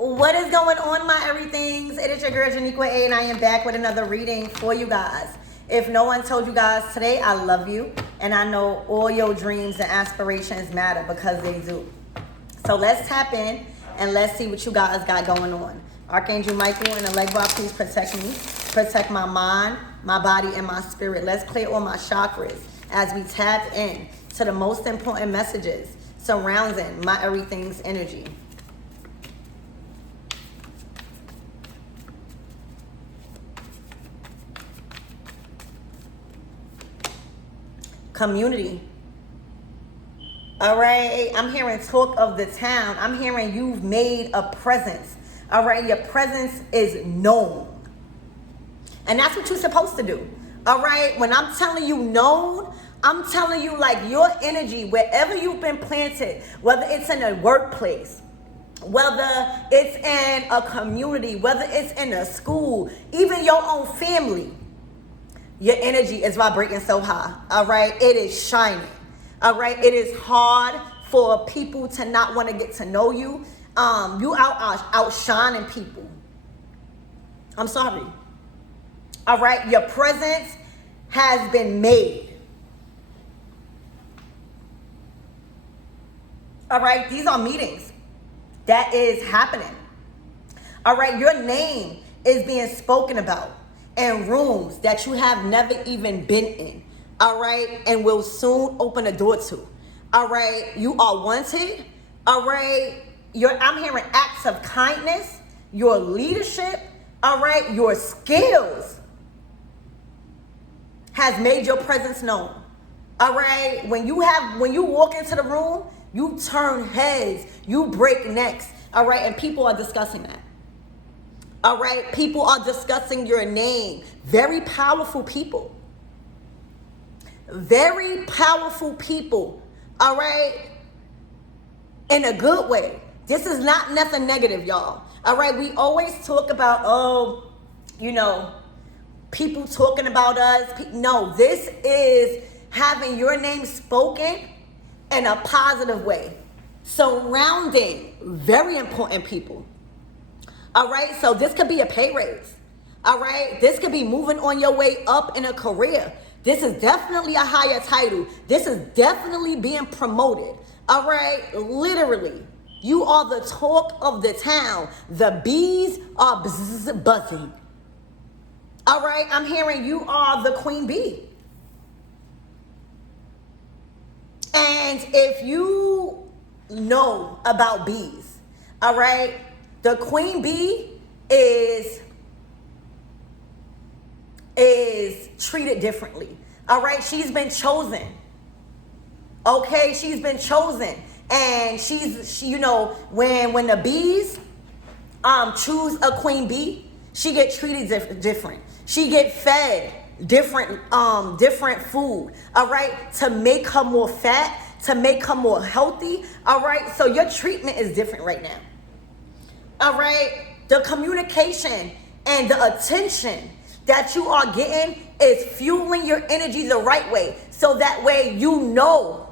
What is going on, my everythings? It is your girl Janiqua A, and I am back with another reading for you guys. If no one told you guys today, I love you, and I know all your dreams and aspirations matter because they do. So let's tap in and let's see what you guys got going on. Archangel Michael and the leg bar, please protect me. Protect my mind, my body, and my spirit. Let's clear all my chakras as we tap in to the most important messages surrounding my everything's energy. Community. All right, I'm hearing talk of the town. I'm hearing you've made a presence. All right, your presence is known. And that's what you're supposed to do. All right, when I'm telling you known, I'm telling you like your energy, wherever you've been planted, whether it's in a workplace, whether it's in a community, whether it's in a school, even your own family, your energy is vibrating so high. All right, it is shining. All right, it is hard for people to not want to get to know you. You outshining people. I'm sorry. All right, your presence has been made. All right, these are meetings that is happening. All right, your name is being spoken about in rooms that you have never even been in. All right, and will soon open a door to. All right, you are wanted. All right, I'm hearing acts of kindness, your leadership. All right, your skills has made your presence known. All right, when you walk into the room, you turn heads, you break necks. All right, and people are discussing that. All right, people are discussing your name. Very powerful people. Very powerful people. All right, in a good way. This is not nothing negative, y'all. All right, we always talk about, people talking about us. No, this is having your name spoken in a positive way, surrounding very important people. All right, so this could be a pay raise. All right, this could be moving on your way up in a career. This is definitely a higher title. This is definitely being promoted. All right, literally, you are the talk of the town. The bees are buzzing. All right, I'm hearing you are the queen bee. And if you know about bees, all right, the queen bee is treated differently. All right, she's been chosen. Okay, she's been chosen. And when the bees choose a queen bee, she get treated different. She get fed different food, all right, to make her more fat, to make her more healthy. All right, so your treatment is different right now. All right, the communication and the attention that you are getting is fueling your energy the right way, so that way you know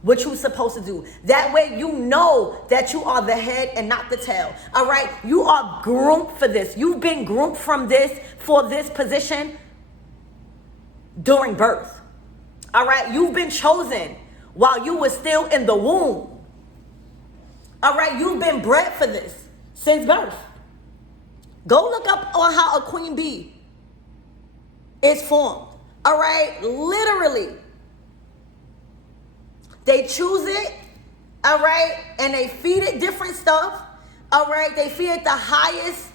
what you're supposed to do. That way you know that you are the head and not the tail. All right, you are groomed for this. You've been groomed for this position during birth. All right, you've been chosen while you were still in the womb. All right, you've been bred for this since birth. Go look up on how a queen bee is formed. All right, literally, they choose it. All right, and they feed it different stuff. All right, they feed it the highest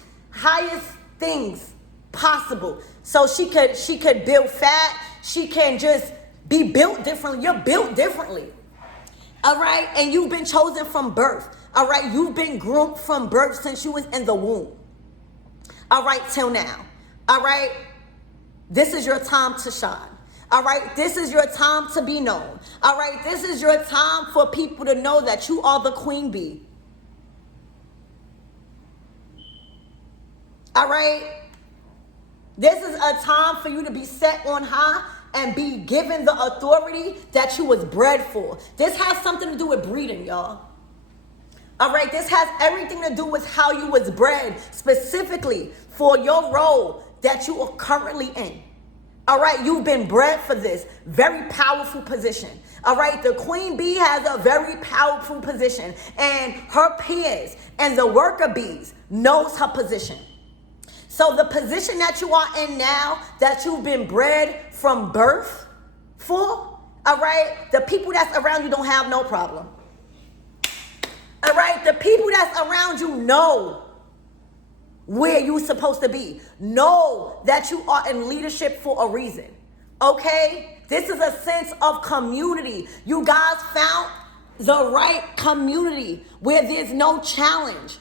things possible, so she could build fat. She can just be built differently. You're built differently. All right, and you've been chosen from birth. All right, you've been groomed from birth since you was in the womb. All right, till now. All right, this is your time to shine. All right, this is your time to be known. All right, this is your time for people to know that you are the queen bee. All right, this is a time for you to be set on high and be given the authority that you was bred for. This has something to do with breeding, y'all. All right, this has everything to do with how you was bred specifically for your role that you are currently in. All right, you've been bred for this very powerful position. All right, the queen bee has a very powerful position, and her peers and the worker bees knows her position. So the position that you are in now, that you've been bred from birth for, all right, the people that's around you don't have no problem. All right, the people that's around you know where you're supposed to be. Know that you are in leadership for a reason. Okay? This is a sense of community. You guys found the right community where there's no challenge.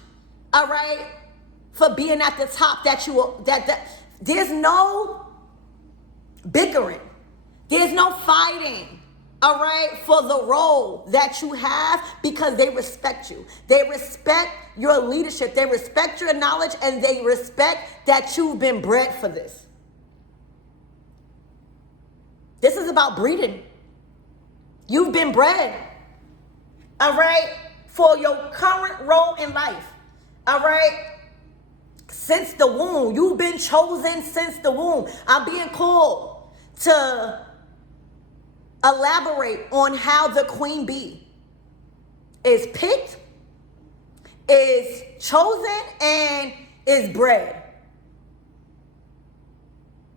All right? For being at the top that there's no bickering. There's no fighting. All right, for the role that you have, because they respect you. They respect your leadership. They respect your knowledge, and they respect that you've been bred for this. This is about breeding. You've been bred, all right, for your current role in life, all right? Since the womb, you've been chosen since the womb. I'm being called to elaborate on how the queen bee is picked, is chosen, and is bred.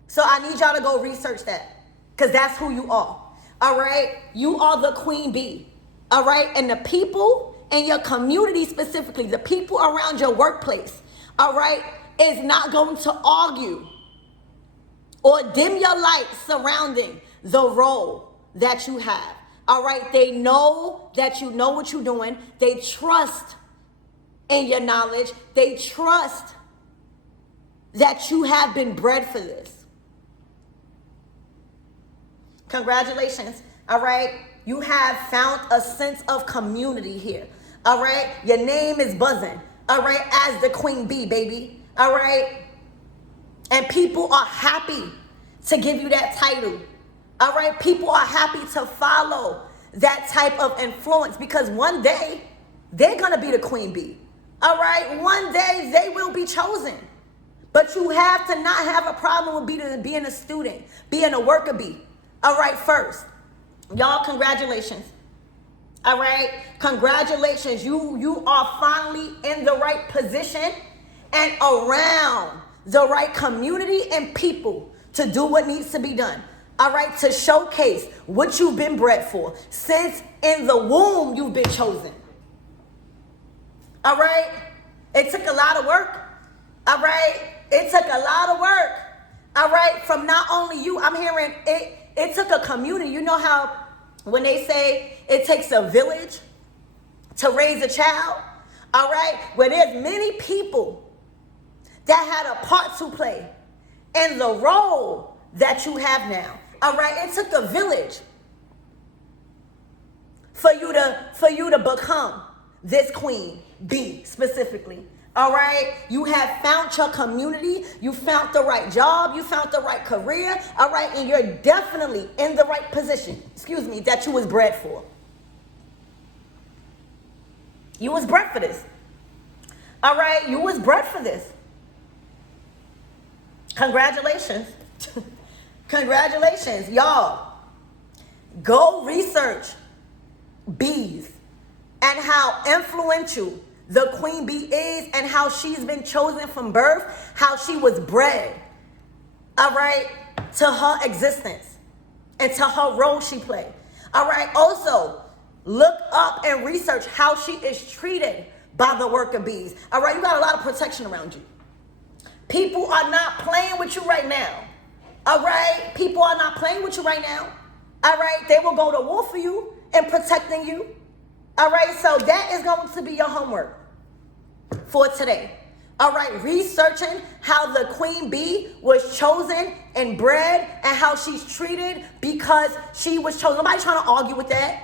So I need y'all to go research that, because that's who you are. All right? You are the queen bee. All right? And the people in your community, specifically, the people around your workplace, all right, is not going to argue or dim your light surrounding the role that you have. All right, they know that you know what you're doing. They trust in your knowledge. They trust that you have been bred for this. Congratulations. All right, you have found a sense of community here. All right, your name is buzzing. All right, as the queen bee, baby. All right, and people are happy to give you that title. All right, people are happy to follow that type of influence, because one day they're going to be the queen bee. All right, one day they will be chosen. But you have to not have a problem with being a student, being a worker bee. All right, first, y'all, congratulations. All right, congratulations. You are finally in the right position and around the right community and people to do what needs to be done. All right, to showcase what you've been bred for. Since in the womb, you've been chosen. All right, it took a lot of work. All right, it took a lot of work. All right, from not only you, I'm hearing it took a community. You know how when they say it takes a village to raise a child? All right, where there's many people that had a part to play in the role that you have now. All right, it took a village for you to become this queen bee specifically. All right, you have found your community, you found the right job, you found the right career. All right, and you're definitely in the right position. That you was bred for. You was bred for this. All right, you was bred for this. Congratulations. Congratulations, y'all. Go research bees and how influential the queen bee is, and how she's been chosen from birth, how she was bred, all right, to her existence and to her role she played. All right, also look up and research how she is treated by the worker bees. All right, you got a lot of protection around you. People are not playing with you right now. All right, people are not playing with you right now. All right, they will go to war for you and protecting you. All right, so that is going to be your homework for today. All right, researching how the queen bee was chosen and bred and how she's treated because she was chosen. Nobody trying to argue with that.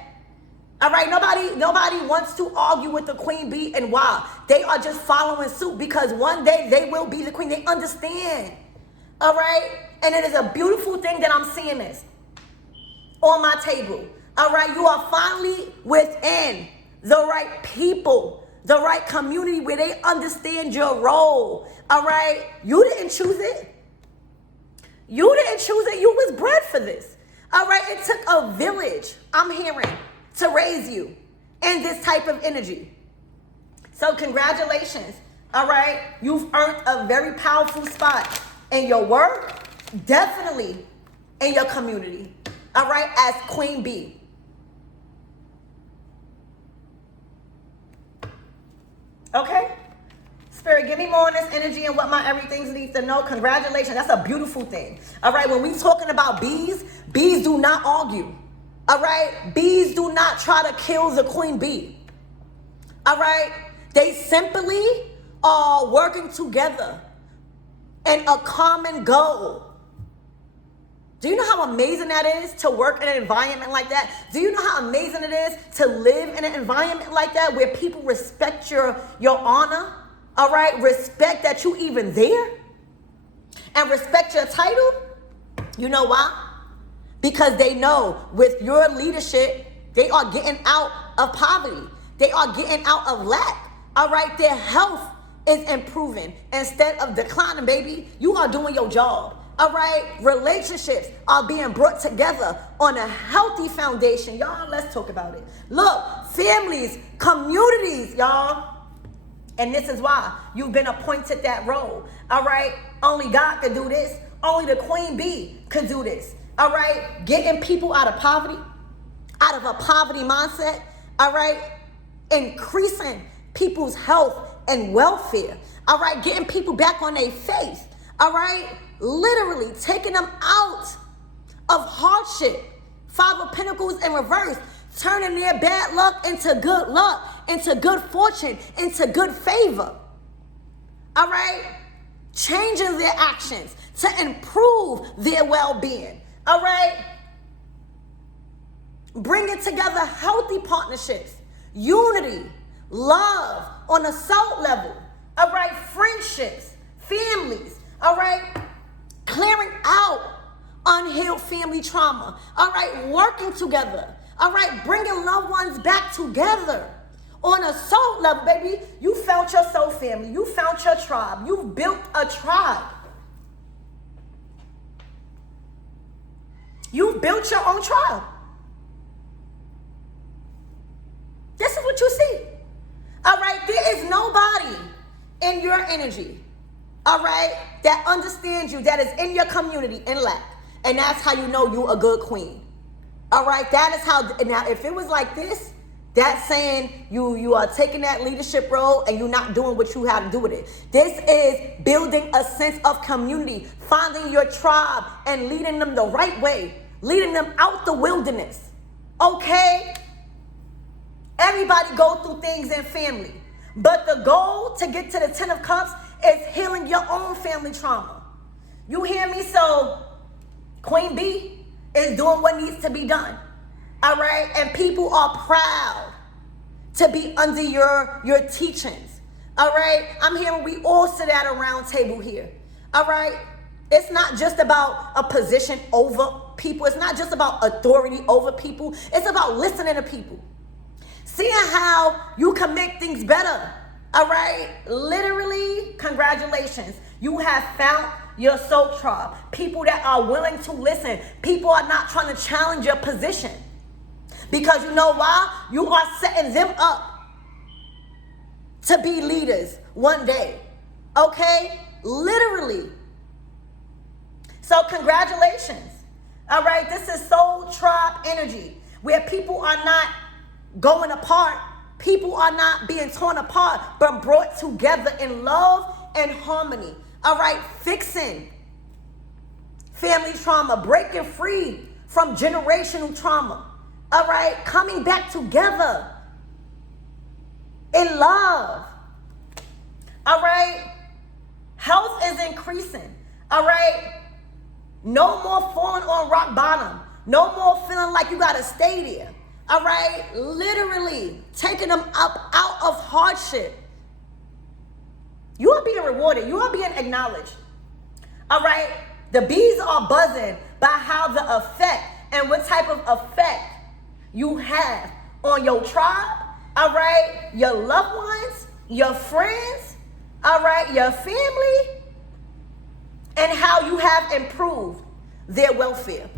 All right, nobody wants to argue with the queen bee and why. They are just following suit because one day they will be the queen. They understand. All right, and it is a beautiful thing that I'm seeing this on my table. All right, you are finally within the right people, the right community where they understand your role. All right? You didn't choose it. You didn't choose it. You was bred for this. All right? It took a village, I'm hearing, to raise you in this type of energy. So congratulations. All right? You've earned a very powerful spot in your work, definitely in your community. All right? As Queen Bee. Okay? Spirit, give me more on this energy and what my everything needs to know. Congratulations. That's a beautiful thing. All right? When we talking about bees, bees do not argue. All right? Bees do not try to kill the queen bee. All right? They simply are working together in a common goal. Do you know how amazing that is to work in an environment like that? Do you know how amazing it is to live in an environment like that where people respect your honor? All right? Respect that you even there? And respect your title? You know why? Because they know with your leadership, they are getting out of poverty. They are getting out of lack. All right? Their health is improving instead of declining, baby. You are doing your job. All right, relationships are being brought together on a healthy foundation. Y'all, let's talk about it. Look, families, communities, y'all. And this is why you've been appointed that role. All right, only God can do this. Only the queen bee could do this. All right, getting people out of poverty, out of a poverty mindset. All right, increasing people's health and welfare. All right, getting people back on their faith. All right. Literally taking them out of hardship. Five of Pentacles in reverse. Turning their bad luck into good luck, into good fortune, into good favor. All right? Changing their actions to improve their well-being. All right? Bringing together healthy partnerships, unity, love on a soul level. All right? Friendships, families. All right? Clearing out unhealed family trauma. All right, working together. All right, bringing loved ones back together. On a soul level, baby, you found your soul family. You found your tribe. You've built a tribe. You've built your own tribe. This is what you see. All right, there is nobody in your energy, all right, that understands you, that is in your community in lack. And that's how you know you a good queen. All right, that is how, now if it was like this, that's saying you are taking that leadership role and you're not doing what you have to do with it. This is building a sense of community, finding your tribe and leading them the right way, leading them out the wilderness. Okay? Everybody go through things in family. But the goal to get to the 10 of Cups is healing your own family trauma. You hear me? So Queen Bee is doing what needs to be done. All right? And people are proud to be under your teachings. All right? I'm hearing we all sit at a round table here. All right? It's not just about a position over people. It's not just about authority over people. It's about listening to people. Seeing how you can make things better. All right? Literally, congratulations. You have found your soul tribe. People that are willing to listen. People are not trying to challenge your position. Because you know why? You are setting them up to be leaders one day. Okay? Literally. So congratulations. All right? This is soul tribe energy where people are not going apart. People are not being torn apart, but brought together in love and harmony. All right, fixing family trauma, breaking free from generational trauma. All right, coming back together in love. All right, health is increasing. All right, no more falling on rock bottom. No more feeling like you got to stay there. All right, literally taking them up out of hardship. You are being rewarded. You are being acknowledged. All right, the bees are buzzing by how the effect and what type of effect you have on your tribe all right, your loved ones, your friends, all right, your family, and how you have improved their welfare.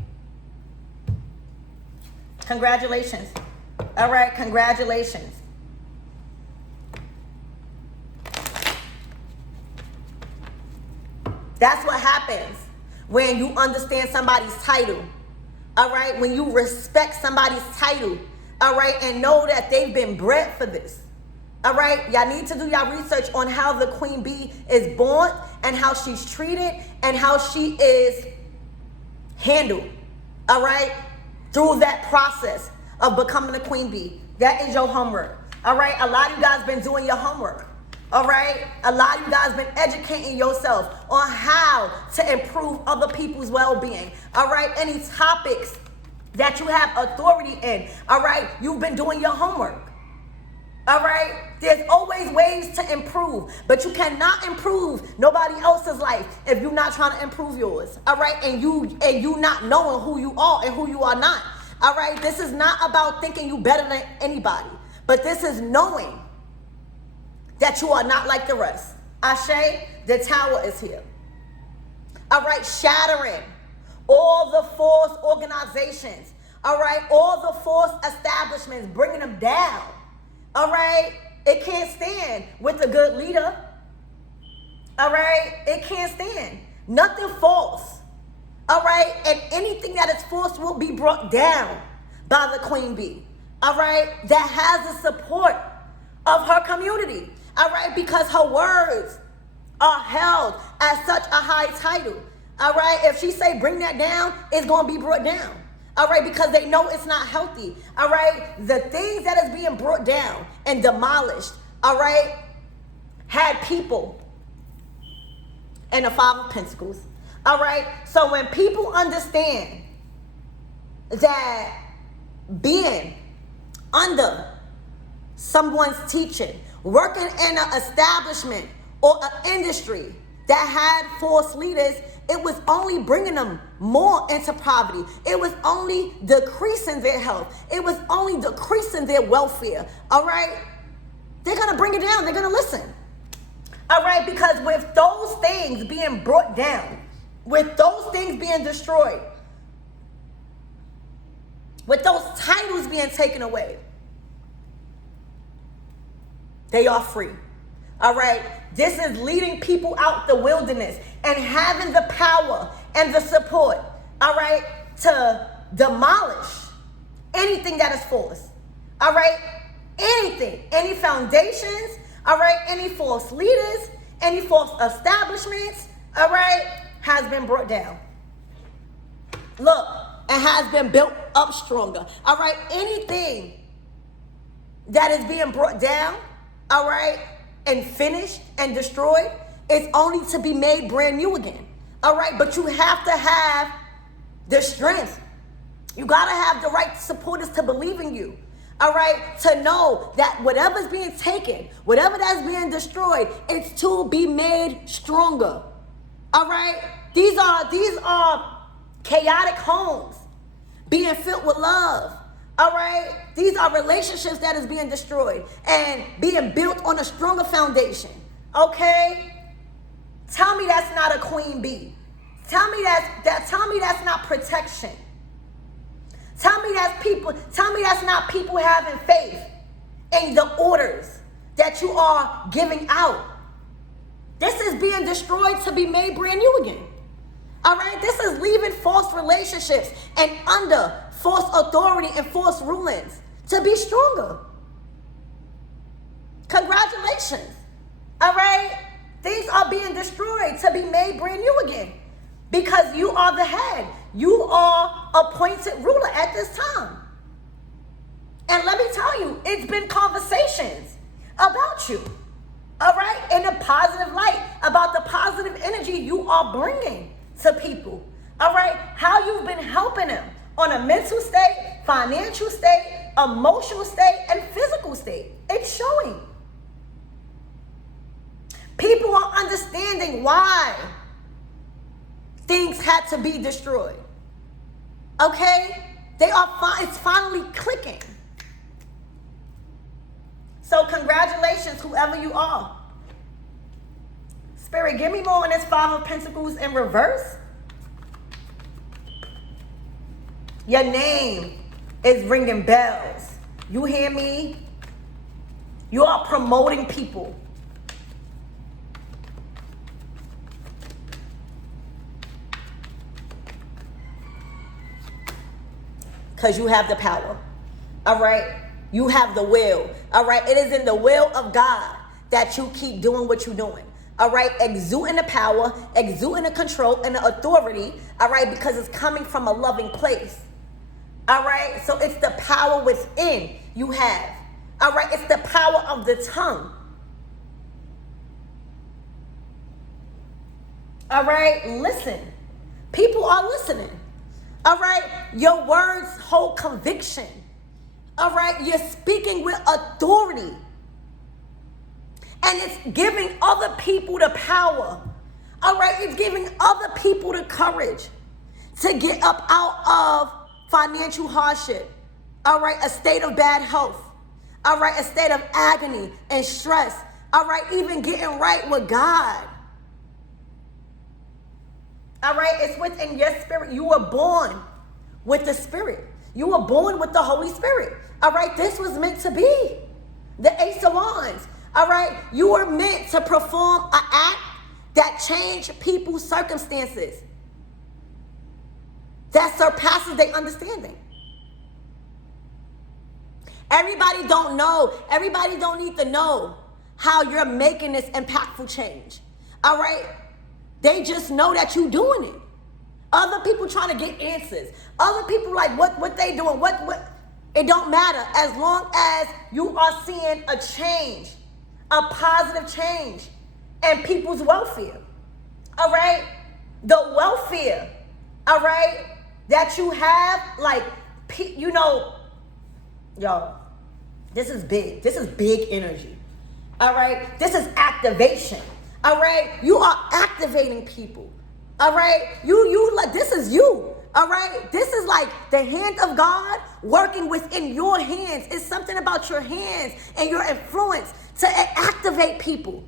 Congratulations. All right, congratulations. That's what happens when you understand somebody's title. All right, when you respect somebody's title. All right, and know that they've been bred for this. All right, y'all need to do y'all research on how the queen bee is born and how she's treated and how she is handled. All right, through that process of becoming a queen bee. That is your homework. All right, a lot of you guys been doing your homework. All right, a lot of you guys been educating yourself on how to improve other people's well-being. All right, any topics that you have authority in. All right, you've been doing your homework. All right, there's always ways to improve, but you cannot improve nobody else's life if you're not trying to improve yours. All right, and you not knowing who you are and who you are not. All right, this is not about thinking you better than anybody, but this is knowing that you are not like the rest. Ashe, the tower is here. All right, shattering all the false organizations. All right, all the false establishments, bringing them down. All right, it can't stand with a good leader. All right, it can't stand. Nothing false. All right, and anything that is false will be brought down by the queen bee. All right, that has the support of her community. All right, because her words are held at such a high title. All right, if she say bring that down, it's going to be brought down. All right, because they know it's not healthy. All right, the things that is being brought down and demolished, all right, had people and the Five of Pentacles. All right, so when people understand that being under someone's teaching, working in an establishment or an industry that had false leaders, it was only bringing them more into poverty. It was only decreasing their health. It was only decreasing their welfare. All right? They're going to bring it down. They're going to listen. All right? Because with those things being brought down, with those things being destroyed, with those titles being taken away, they are free. All right, this is leading people out the wilderness and having the power and the support, all right, to demolish anything that is false. All right, anything, any foundations, all right, any false leaders, any false establishments, all right, has been brought down. Look, it has been built up stronger. All right, anything that is being brought down, all right, and finished and destroyed, it's only to be made brand new again. All right, but you have to have the strength. You got to have the right supporters to believe in you. All right, to know that whatever's being taken, whatever that's being destroyed, it's to be made stronger. All right, these are chaotic homes being filled with love. All right, these are relationships that is being destroyed and being built on a stronger foundation. Okay, tell me that's not a queen bee. Tell me that's not protection. Tell me that's not people having faith in the orders that you are giving out. This is being destroyed to be made brand new again. All right, this is leaving false relationships and under false authority and false rulings to be stronger. Congratulations. All right, things are being destroyed to be made brand new again because you are the head. You are appointed ruler at this time. And let me tell you, it's been conversations about you. All right, in a positive light, about the positive energy you are bringing to people. All right, how you've been helping them on a mental state, financial state, emotional state, and physical state. It's showing. People are understanding why things had to be destroyed. Okay, it's finally clicking. So congratulations, whoever you are. Spirit, give me more on this Five of Pentacles in reverse. Your name is ringing bells. You hear me? You are promoting people. Because you have the power. All right? You have the will. All right? It is in the will of God that you keep doing what you're doing. All right? Exuding the power, exuding the control and the authority. All right? Because it's coming from a loving place. All right? So it's the power within you have. All right? It's the power of the tongue. All right? Listen. People are listening. All right? Your words hold conviction. All right? You're speaking with authority. And it's giving other people the power. All right? It's giving other people the courage to get up out of financial hardship. All right? A state of bad health. All right? A state of agony and stress. All right? Even getting right with God. All right? It's within your spirit. You were born with the Spirit. You were born with the Holy Spirit. All right? This was meant to be. The Ace of Wands. All right? You were meant to perform an act that changed people's circumstances. That surpasses their understanding. Everybody don't know. Everybody don't need to know how you're making this impactful change. All right? They just know that you're doing it. Other people trying to get answers. Other people like, what they doing? What? It don't matter as long as you are seeing a change, a positive change in people's welfare. All right? The welfare, all right, that you have, like, you know, y'all, this is big. This is big energy. All right? This is activation. All right? You are activating people. All right? You like, this is you. All right? This is like the hand of God working within your hands. It's something about your hands and your influence to activate people.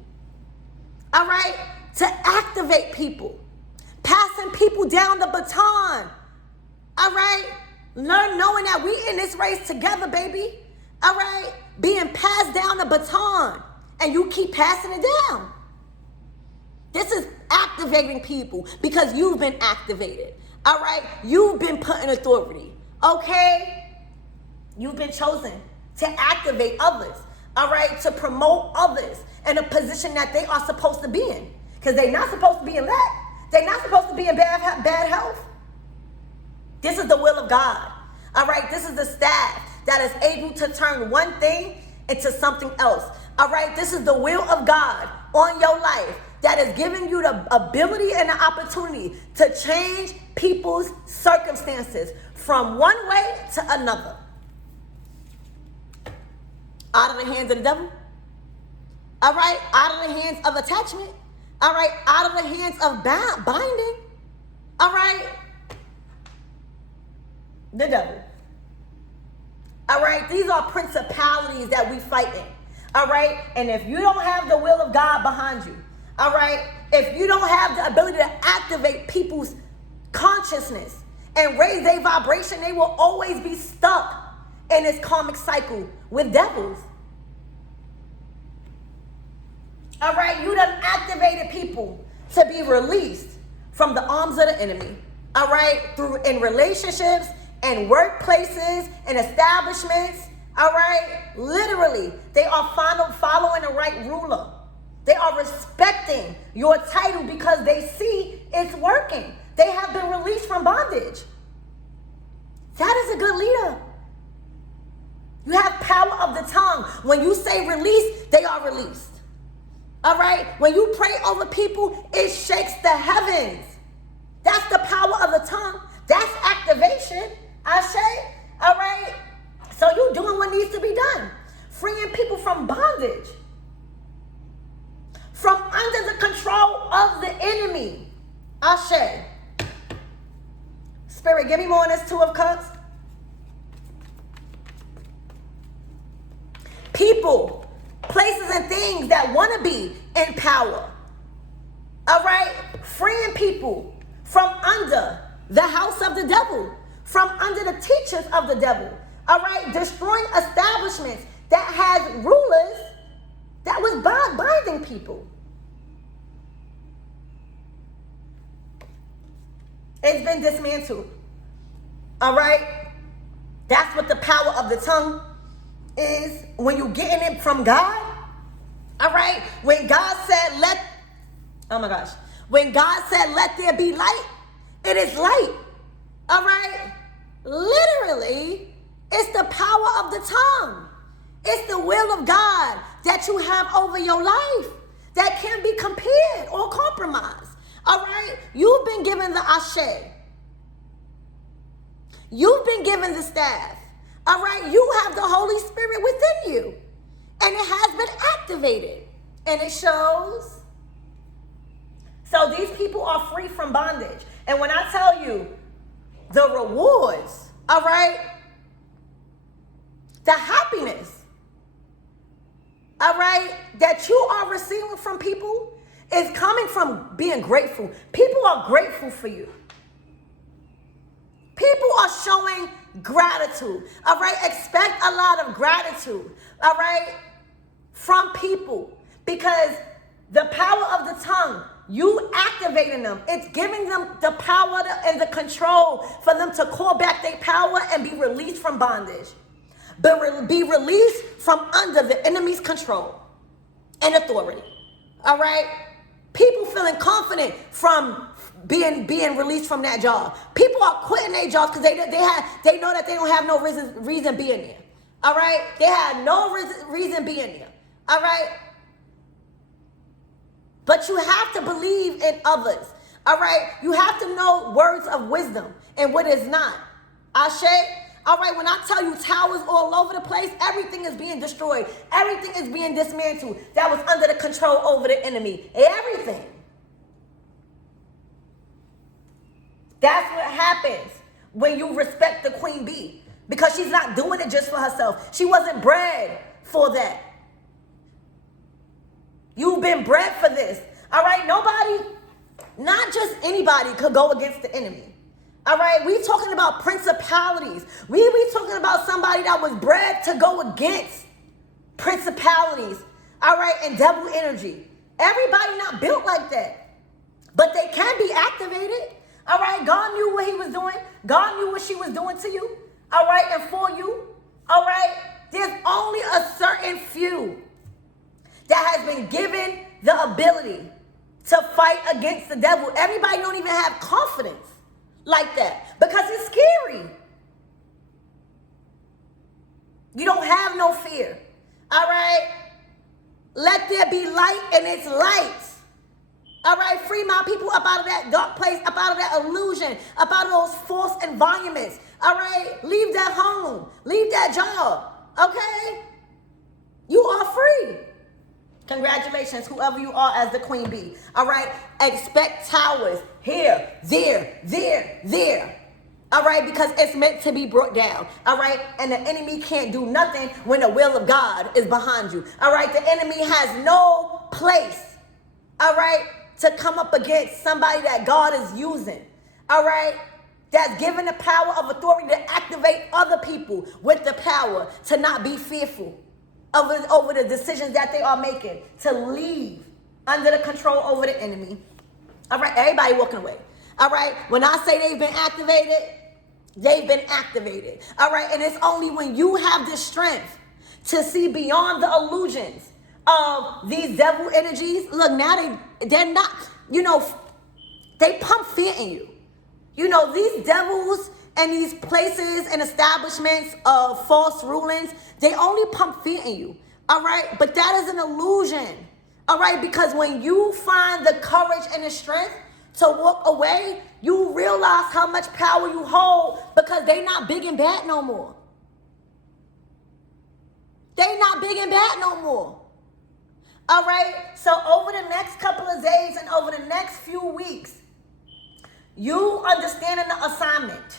All right? To activate people. Passing people down the baton. All right? Knowing that we in this race together, baby. All right? Being passed down the baton. And you keep passing it down. This is activating people because you've been activated. All right? You've been put in authority. Okay? You've been chosen to activate others. All right? To promote others in a position that they are supposed to be in. Because they're not supposed to be in lack. They're not supposed to be in bad health. This is the will of God. All right? This is the staff that is able to turn one thing into something else. All right? This is the will of God on your life that is giving you the ability and the opportunity to change people's circumstances from one way to another. Out of the hands of the devil. All right? Out of the hands of attachment. All right? Out of the hands of binding. All right? The devil. All right? These are principalities that we fight in. All right? And if you don't have the will of God behind you, all right, if you don't have the ability to activate people's consciousness and raise their vibration, they will always be stuck in this karmic cycle with devils. All right, you done activated people to be released from the arms of the enemy. All right, through in relationships and workplaces and establishments. All right, literally, they are following the right ruler. They are respecting your title because they see it's working. They have been released from bondage. That is a good leader. You have power of the tongue. When you say release, they are released. All right? When you pray over people, it shakes the heavens. That's the power of the tongue. That's activation, I say. All right? So you're doing what needs to be done. Freeing people from bondage. From under the control of the enemy. Ashe. Spirit, give me more on this Two of Cups. People beings that want to be in power. All right? Freeing people from under the house of the devil, from under the teachers of the devil. All right? Destroying establishments that has rulers that was binding people. It's been dismantled. All right? That's what the power of the tongue is when you're getting it from God. All right? When God said, when God said, let there be light, it is light. All right? Literally, it's the power of the tongue. It's the will of God that you have over your life that can't be compared or compromised. All right? You've been given the ashe. You've been given the staff. All right? You have the Holy Spirit within you. And it has been activated. And it shows. So these people are free from bondage. And when I tell you the rewards, all right, the happiness, all right, that you are receiving from people is coming from being grateful. People are grateful for you. People are showing gratitude, all right? Expect a lot of gratitude, all right, from people, because the power of the tongue, you activating them. It's giving them the power and the control for them to call back their power and be released from bondage. But be released from under the enemy's control and authority. All right? People feeling confident from being released from that job. People are quitting their jobs because they know that they don't have no reason being there. All right? They had no reason being there. All right? But you have to believe in others. All right? You have to know words of wisdom and what is not. Ashe? All right, when I tell you towers all over the place, everything is being destroyed. Everything is being dismantled. That was under the control over the enemy. Everything. That's what happens when you respect the queen bee. Because she's not doing it just for herself. She wasn't bred for that. You've been bred for this. All right, nobody, not just anybody could go against the enemy. All right, we talking about principalities. We talking about somebody that was bred to go against principalities. All right, and devil energy. Everybody not built like that. But they can be activated. All right, God knew what he was doing. God knew what she was doing to you. All right, and for you. All right, there's only a certain few that has been given the ability to fight against the devil. Everybody don't even have confidence like that because it's scary. You don't have no fear. All right? Let there be light, and it's light. All right? Free my people up out of that dark place, up out of that illusion, up out of those false environments. All right? Leave that home. Leave that job. Okay? You are free. Congratulations, whoever you are as the queen bee. All right? Expect towers here, there. All right? Because it's meant to be brought down. All right? And the enemy can't do nothing when the will of God is behind you. All right? The enemy has no place, all right, to come up against somebody that God is using. All right? That's given the power of authority to activate other people with the power to not be fearful over the decisions that they are making, to leave under the control over the enemy. All right, everybody walking away. All right, when I say they've been activated, they've been activated. All right, and it's only when you have the strength to see beyond the illusions of these devil energies. Look, now they're not, they pump fear in you. These devils and these places and establishments of false rulings, they only pump fear in you, all right? But that is an illusion, all right? Because when you find the courage and the strength to walk away, you realize how much power you hold because they not big and bad no more. They not big and bad no more, all right? So over the next couple of days and over the next few weeks, you understanding the assignment,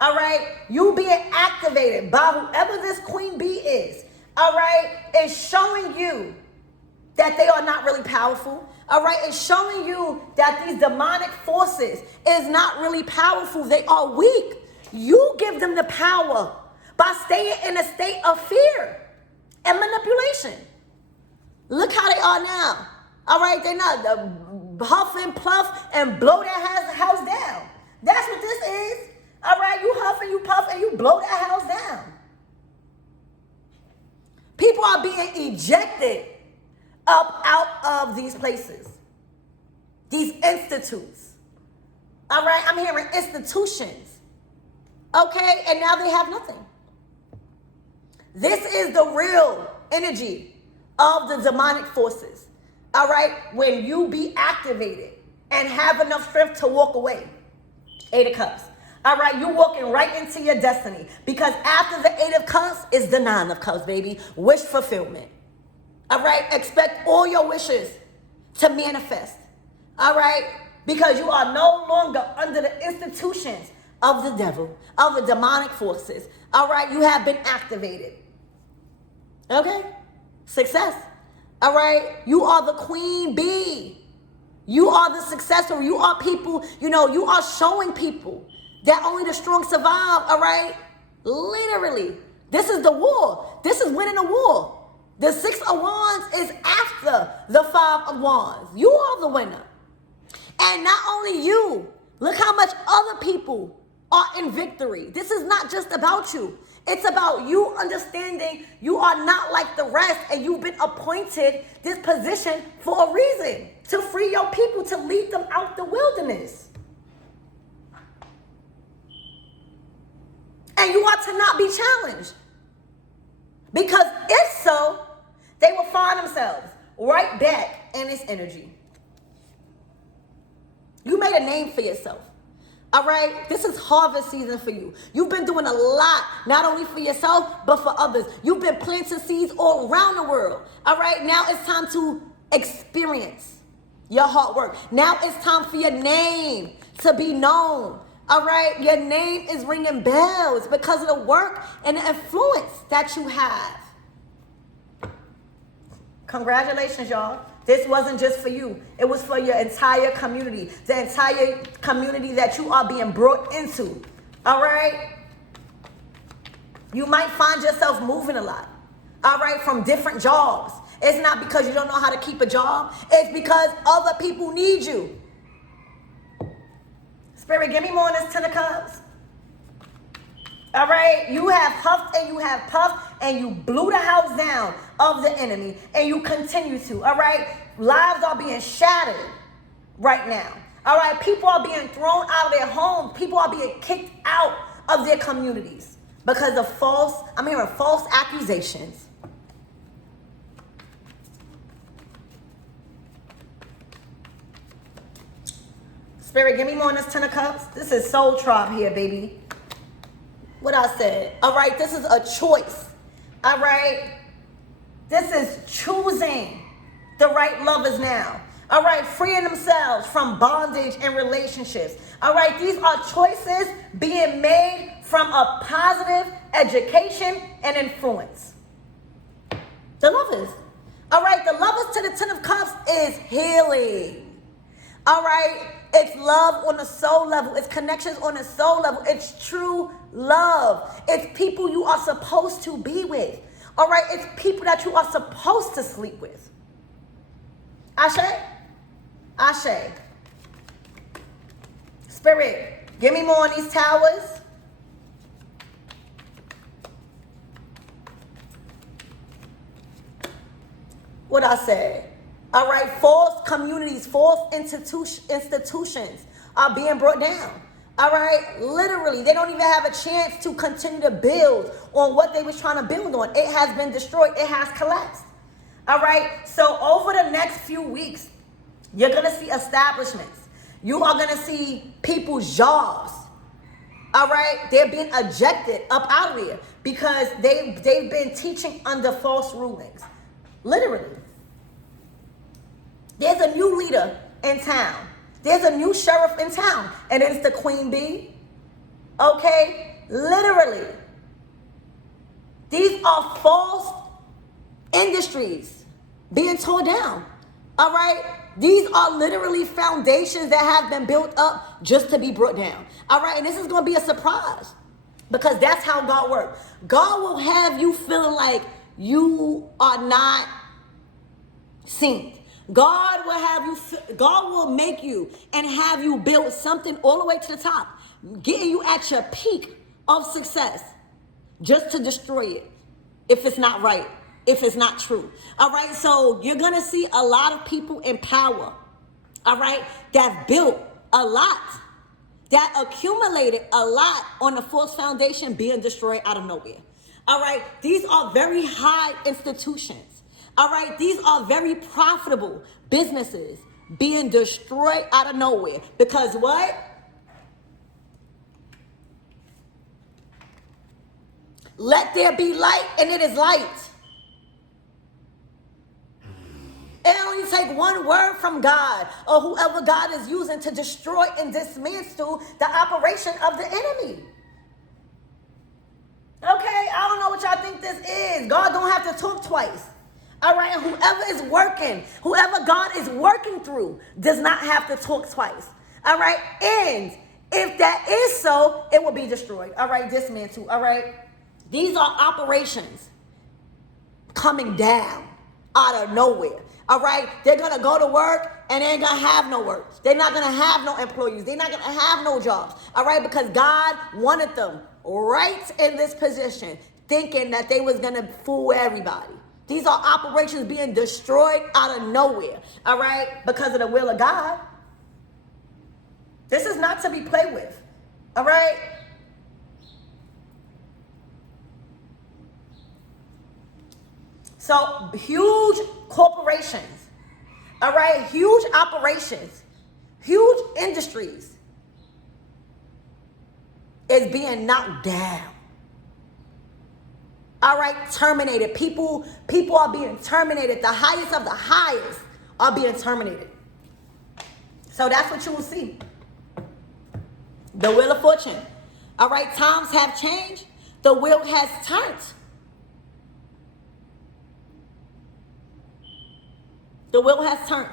all right? You being activated by whoever this queen bee is, all right? Is showing you that they are not really powerful. All right, it's showing you that these demonic forces is not really powerful. They are weak. You give them the power by staying in a state of fear and manipulation. Look how they are now. All right, they're not huff and puff and blow that house down. That's what this is. All right, you huff and you puff and you blow that house down. People are being ejected up out of these places, these institutes. All right, I'm hearing institutions. Okay, and now they have nothing. This is the real energy of the demonic forces. All right, when you be activated and have enough strength to walk away. 8 of Cups. All right, you're walking right into your destiny, because after the 8 of Cups is the 9 of Cups, baby. Wish fulfillment. All right, expect all your wishes to manifest. All right, because you are no longer under the institutions of the devil, of the demonic forces. All right, you have been activated. Okay, success. All right, you are the queen bee. You are the successor. You are people, you are showing people that only the strong survive. All right, literally, this is the war. This is winning a war. The 6 of Wands is after the 5 of Wands. You are the winner. And not only you, look how much other people are in victory. This is not just about you. It's about you understanding you are not like the rest, and you've been appointed this position for a reason, to free your people, to lead them out the wilderness. And you are to not be challenged. Because if so, they will find themselves right back in this energy. You made a name for yourself. All right? This is harvest season for you. You've been doing a lot, not only for yourself, but for others. You've been planting seeds all around the world. All right? Now it's time to experience your hard work. Now it's time for your name to be known. All right? Your name is ringing bells because of the work and the influence that you have. Congratulations, y'all. This wasn't just for you. It was for your entire community. The entire community that you are being brought into. All right? You might find yourself moving a lot. All right? From different jobs. It's not because you don't know how to keep a job. It's because other people need you. Spirit, give me more on this 10 of Cups. All right? You have huffed and you have puffed and you blew the house down of the enemy, and you continue to. All right? Lives are being shattered right now. All right? People are being thrown out of their homes. People are being kicked out of their communities because of false accusations. Spirit, give me more on this 10 of Cups. This is Soul Tribe here, baby. What I said. All right, this is a choice. All right? This is choosing the right lovers now. All right, freeing themselves from bondage and relationships. All right, these are choices being made from a positive education and influence. The lovers. All right, the lovers to the 10 of Cups is healing. All right, it's love on a soul level. It's connections on a soul level. It's true love. It's people you are supposed to be with. All right, it's people that you are supposed to sleep with. Ashe? Ashe. Spirit, give me more on these towers. What I said. All right, false communities, false institutions are being brought down. All right, literally, they don't even have a chance to continue to build on what they was trying to build on. It has been destroyed. It has collapsed. All right, so over the next few weeks, you're going to see establishments. You are going to see people's jobs. All right, they're being ejected up out of here because they've been teaching under false rulings. Literally. There's a new leader in town. There's a new sheriff in town, and it's the queen bee. Okay? Literally. These are false industries. being torn down. All right? These are literally foundations that have been built up just to be brought down. All right? And this is going to be a surprise because that's how God works. God will have you feeling like you are not seen. God will make you and have you build something all the way to the top, getting you at your peak of success just to destroy it if it's not right, if it's not true. All right, so you're gonna see a lot of people in power, all right, that built a lot, that accumulated a lot on the false foundation being destroyed out of nowhere. All right, these are very high institutions. All right, these are very profitable businesses being destroyed out of nowhere. Because what? Let there be light, and it is light. It only takes one word from God or whoever God is using to destroy and dismantle the operation of the enemy. Okay, I don't know what y'all think this is. God don't have to talk twice. All right, and whoever is working, whoever God is working through does not have to talk twice. All right, and if that is so, it will be destroyed. All right, dismantled. All right, these are operations coming down out of nowhere. All right, they're gonna go to work and they ain't gonna have no work. They're not gonna have no employees. They're not gonna have no jobs. All right, because God wanted them right in this position, thinking that they was gonna fool everybody. These are operations being destroyed out of nowhere, all right, because of the will of God. This is not to be played with, all right? So huge corporations, all right, huge operations, huge industries is being knocked down. All right, terminated. People are being terminated. The highest of the highest are being terminated. So that's what you will see. The wheel of fortune. All right, times have changed. The wheel has turned. The wheel has turned.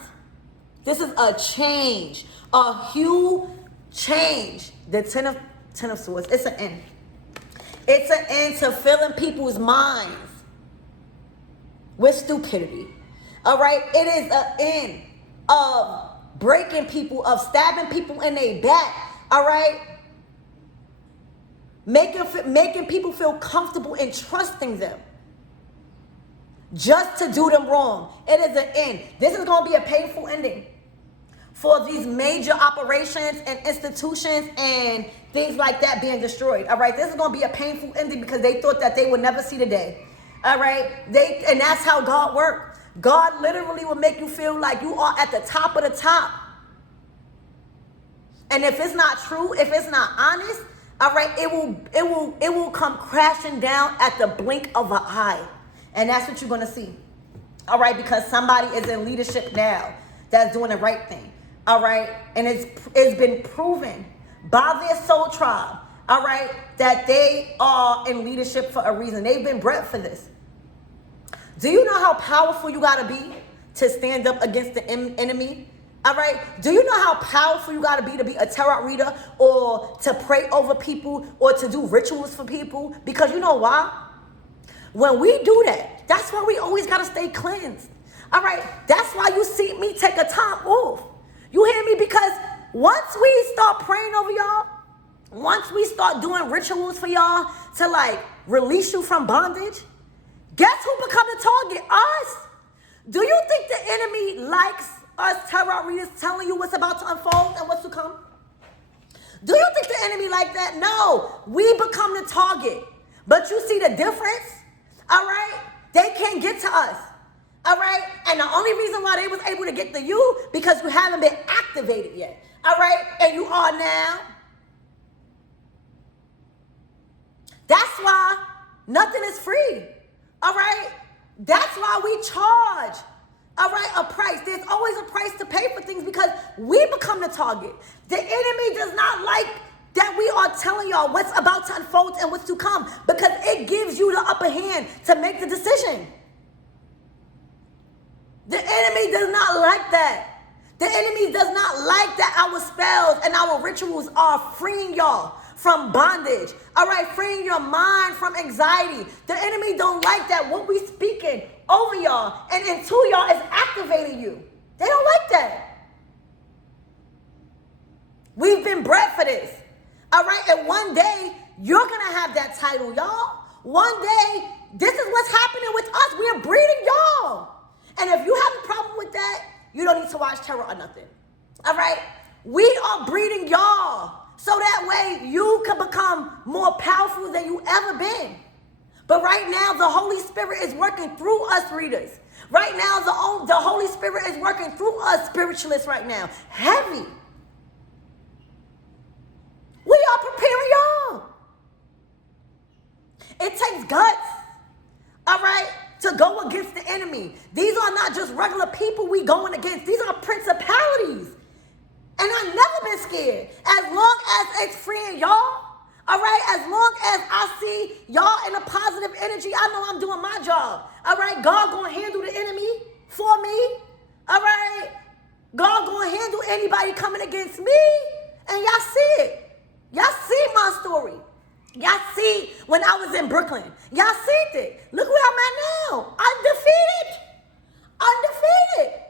This is a change, a huge change. The ten of swords. It's an end. It's an end to filling people's minds with stupidity. All right? It is an end of breaking people, of stabbing people in their back. All right? Making people feel comfortable and trusting them just to do them wrong. It is an end. This is going to be a painful ending for these major operations and institutions and things like that being destroyed. All right, this is going to be a painful ending because they thought that they would never see the day. All right, and that's how God works. God literally will make you feel like you are at the top of the top. And if it's not true, if it's not honest, all right, it will come crashing down at the blink of an eye. And that's what you're going to see. All right, because somebody is in leadership now that's doing the right thing. All right, and it's been proven by their soul tribe, all right, that they are in leadership for a reason. They've been bred for this. Do you know how powerful you got to be to stand up against the enemy? All right, do you know how powerful you got to be a tarot reader or to pray over people or to do rituals for people? Because you know why? When we do that, that's why we always got to stay cleansed. All right, that's why you see me take a time off. You hear me? Because once we start praying over y'all, once we start doing rituals for y'all to like release you from bondage, guess who become the target? Us. Do you think the enemy likes us tarot readers telling you what's about to unfold and what's to come? Do you think the enemy like that? No, we become the target. But you see the difference? All right? They can't get to us. All right? And the only reason why they was able to get to you because you haven't been activated yet. All right? And you are now. That's why nothing is free. All right? That's why we charge, all right, a price. There's always a price to pay for things because we become the target. The enemy does not like that we are telling y'all what's about to unfold and what's to come because it gives you the upper hand to make the decision. The enemy does not like that. The enemy does not like that our spells and our rituals are freeing y'all from bondage. All right, freeing your mind from anxiety. The enemy don't like that. What we speaking over y'all and into y'all is activating you. They don't like that. We've been bred for this. All right, and one day you're going to have that title, y'all. One day, this is what's happening with us. We're breeding y'all. And if you have a problem with that, you don't need to watch Terror or nothing. All right? We are breeding y'all. So that way you can become more powerful than you ever been. But right now, the Holy Spirit is working through us readers. Right now, the Holy Spirit is working through us spiritualists right now. Heavy. We are preparing y'all. It takes guts, all right, to go against the enemy. These are not just regular people we going against. These are principalities. And I've never been scared. As long as it's freeing y'all, all right, as long as I see y'all in a positive energy, I know I'm doing my job. All right, God gonna handle the enemy for me. All right, God gonna handle anybody coming against me. And y'all see it. Y'all see my story. Y'all see when I was in Brooklyn. Y'all see it. Look where I'm at now. Undefeated. Undefeated.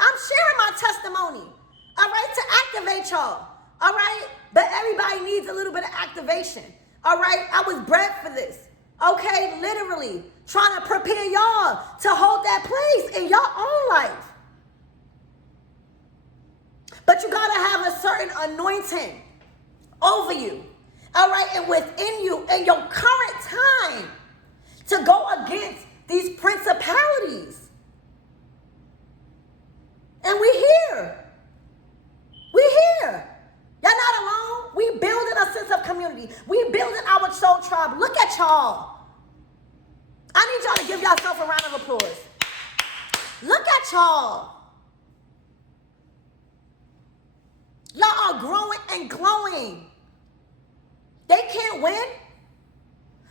I'm sharing my testimony. All right, to activate y'all. All right, but everybody needs a little bit of activation. All right, I was bred for this. Okay, literally trying to prepare y'all to hold that place in your own life. But you gotta have a certain anointing over you, all right, and within you in your current time to go against these principalities. And we here. We here. Y'all not alone. We building a sense of community. We building our soul tribe. Look at y'all. I need y'all to give yourself a round of applause. Look at y'all. Y'all are growing and glowing. They can't win.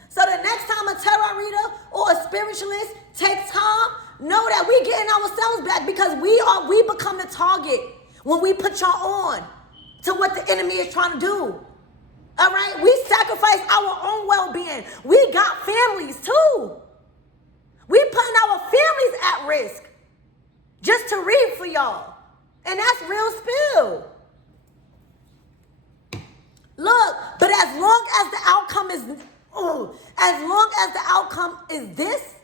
So the next time a tarot reader or a spiritualist takes time, know that we getting ourselves back because we become the target when we put y'all on to what the enemy is trying to do. All right? We sacrifice our own well-being. We got families too. We putting our families at risk just to read for y'all. And that's real spill. Look, but as long as the outcome is this,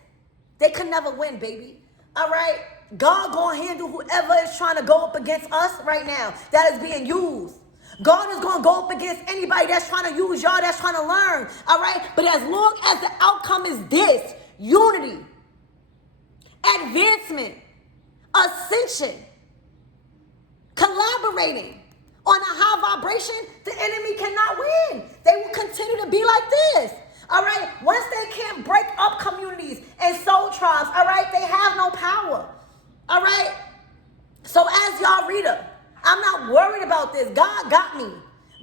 they can never win, baby. All right? God gonna handle whoever is trying to go up against us right now that is being used. God is gonna go up against anybody that's trying to use y'all, that's trying to learn. All right? But as long as the outcome is this, unity, advancement, ascension, collaborating on a high vibration, the enemy cannot win. They will continue to be like this. All right? Once they can't break up communities and soul tribes, all right, they have no power. All right? So as y'all reader, I'm not worried about this. God got me.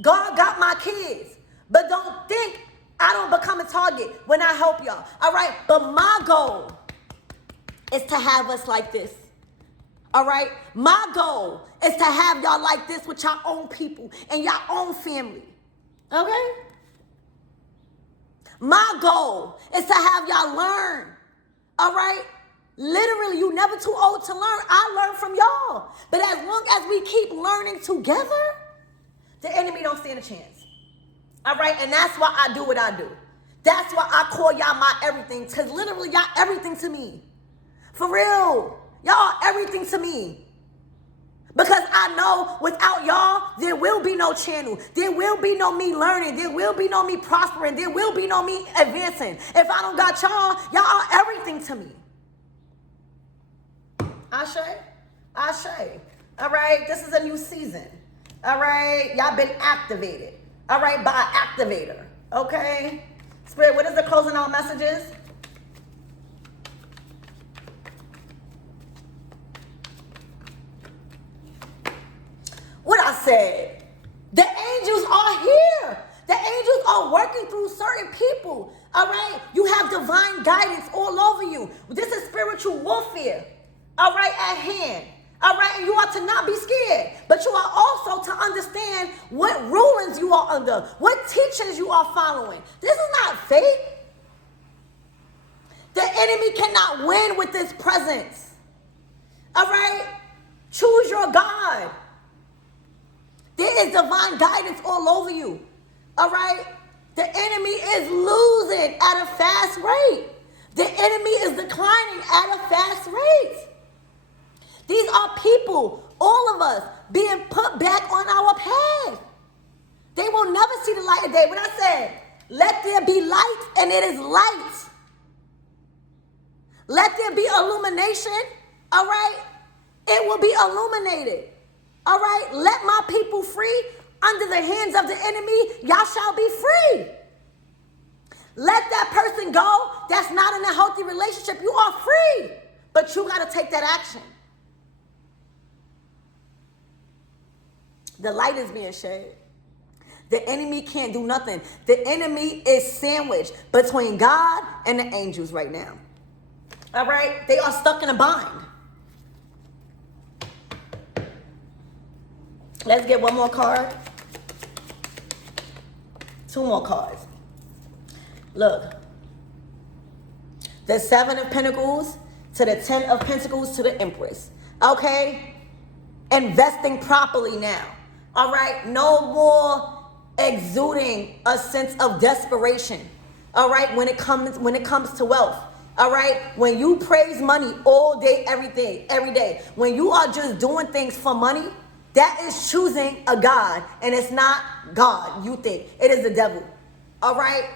God got my kids. But don't think I don't become a target when I help y'all. All right? But my goal is to have us like this. All right? My goal is to have y'all like this with your own people and your own family. Okay? My goal is to have y'all learn. All right? Literally, you never too old to learn. I learn from y'all. But as long as we keep learning together, the enemy don't stand a chance. All right? And that's why I do what I do. That's why I call y'all my everything. Because literally, y'all everything to me. For real. Y'all are everything to me. Because I know without y'all, there will be no channel. There will be no me learning. There will be no me prospering. There will be no me advancing. If I don't got y'all, y'all are everything to me. Ashe? Ashe. All right? This is a new season. All right? Y'all been activated. All right? By an activator. Okay? Spirit, what is the closing out messages? What I said. The angels are here. The angels are working through certain people. All right? You have divine guidance all over you. This is spiritual warfare, all right, at hand. All right, and you are to not be scared, but you are also to understand what rulings you are under, what teachings you are following. This is not fake. The enemy cannot win with this presence. All right? Choose your God. There is divine guidance all over you. All right? The enemy is losing at a fast rate. The enemy is declining at a fast rate. These are people, all of us, being put back on our path. They will never see the light of day. When I said, let there be light, and it is light. Let there be illumination, all right? It will be illuminated, all right? Let my people free under the hands of the enemy. Y'all shall be free. Let that person go that's not in a healthy relationship. You are free, but you got to take that action. The light is being shed. The enemy can't do nothing. The enemy is sandwiched between God and the angels right now. All right? They are stuck in a bind. Let's get one more card. Two more cards. Look. The 7 of Pentacles to the 10 of Pentacles to the Empress. Okay? Investing properly now. All right? No more exuding a sense of desperation. All right? When it comes to wealth. All right? When you praise money all day, every day. When you are just doing things for money, that is choosing a God. And it's not God, you think. It is the devil. All right?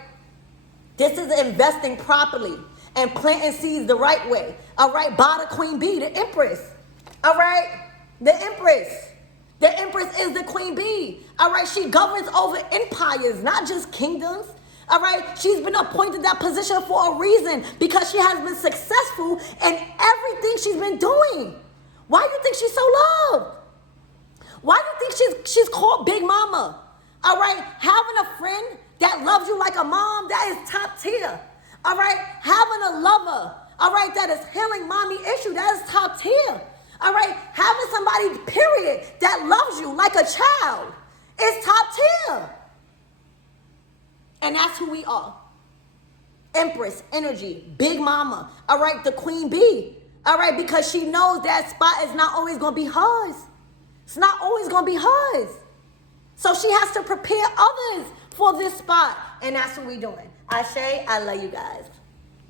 This is investing properly and planting seeds the right way. All right? By the Queen Bee, the Empress. All right? The Empress. The Empress is the Queen Bee. All right? She governs over empires, not just kingdoms. All right? She's been appointed that position for a reason because she has been successful in everything she's been doing. Why do you think she's so loved? Why do you think she's called Big Mama? All right? Having a friend that loves you like a mom, that is top tier. All right? Having a lover, all right, that is healing mommy issue, that is top tier. All right? Having somebody, period, that loves you like a child is top tier. And that's who we are. Empress energy, Big Mama, all right, the Queen Bee, all right, because she knows that spot is not always going to be hers. It's not always going to be hers. So she has to prepare others for this spot. And that's what we're doing. Ashe, I love you guys.